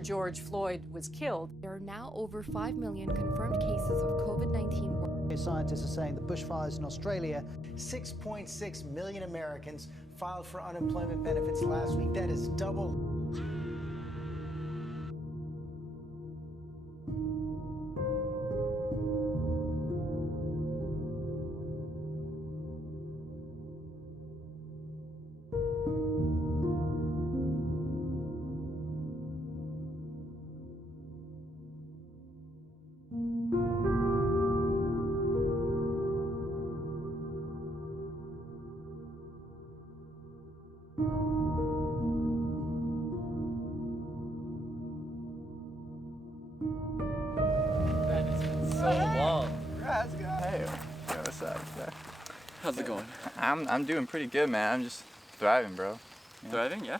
George Floyd was killed. There are now over 5 million confirmed cases of COVID-19. Scientists are saying the bushfires in Australia, 6.6 million Americans filed for unemployment benefits last week. That is double. Hey, what's up? How's it going? I'm doing pretty good, man. I'm just thriving, bro. Yeah. Thriving? Yeah.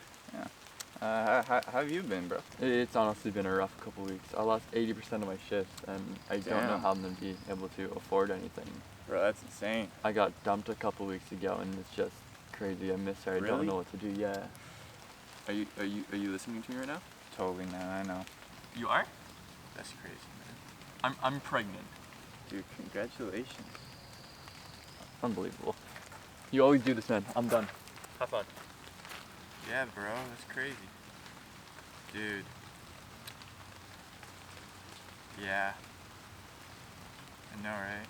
How have you been, bro? It's honestly been a rough couple weeks. I lost 80% of my shifts, and I don't know how I'm gonna be able to afford anything. Bro, that's insane. I got dumped a couple weeks ago, and it's just crazy. I miss her. I don't know what to do. Yeah. Are you listening to me right now? Totally, man. I know. You are? That's crazy, man. I'm pregnant. Dude, congratulations. Unbelievable. You always do this, man. I'm done. Have fun. Yeah, bro, that's crazy. Dude. Yeah. I know, right?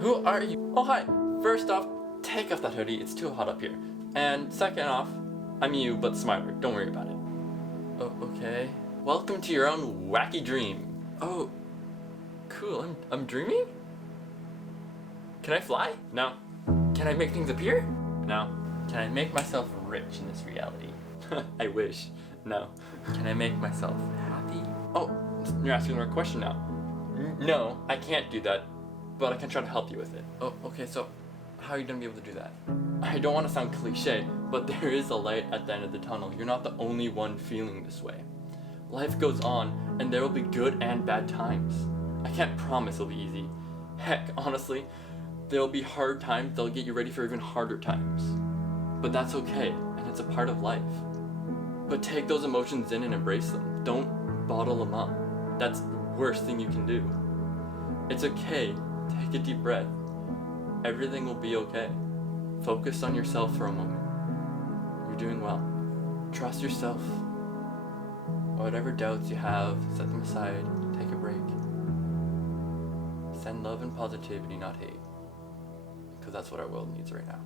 Who are you? Oh, hi. First off, take off that hoodie. It's too hot up here. And second off, I'm you, but smarter. Don't worry about it. Oh, okay. Welcome to your own wacky dream. Oh, cool. I'm dreaming? Can I fly? No. Can I make things appear? No. Can I make myself rich in this reality? I wish. No. Can I make myself happy? Oh, you're asking the right question now. No, I can't do that, but I can try to help you with it. Oh, okay, so how are you gonna be able to do that? I don't want to sound cliche, but there is a light at the end of the tunnel. You're not the only one feeling this way. Life goes on, and there will be good and bad times. I can't promise it'll be easy. Heck, honestly, there'll be hard times that'll get you ready for even harder times. But that's okay, and it's a part of life. But take those emotions in and embrace them. Don't bottle them up. That's the worst thing you can do. It's okay. Take a deep breath. Everything will be okay. Focus on yourself for a moment. You're doing well. Trust yourself. Whatever doubts you have, set them aside. Take a break. Send love and positivity, not hate. Because that's what our world needs right now.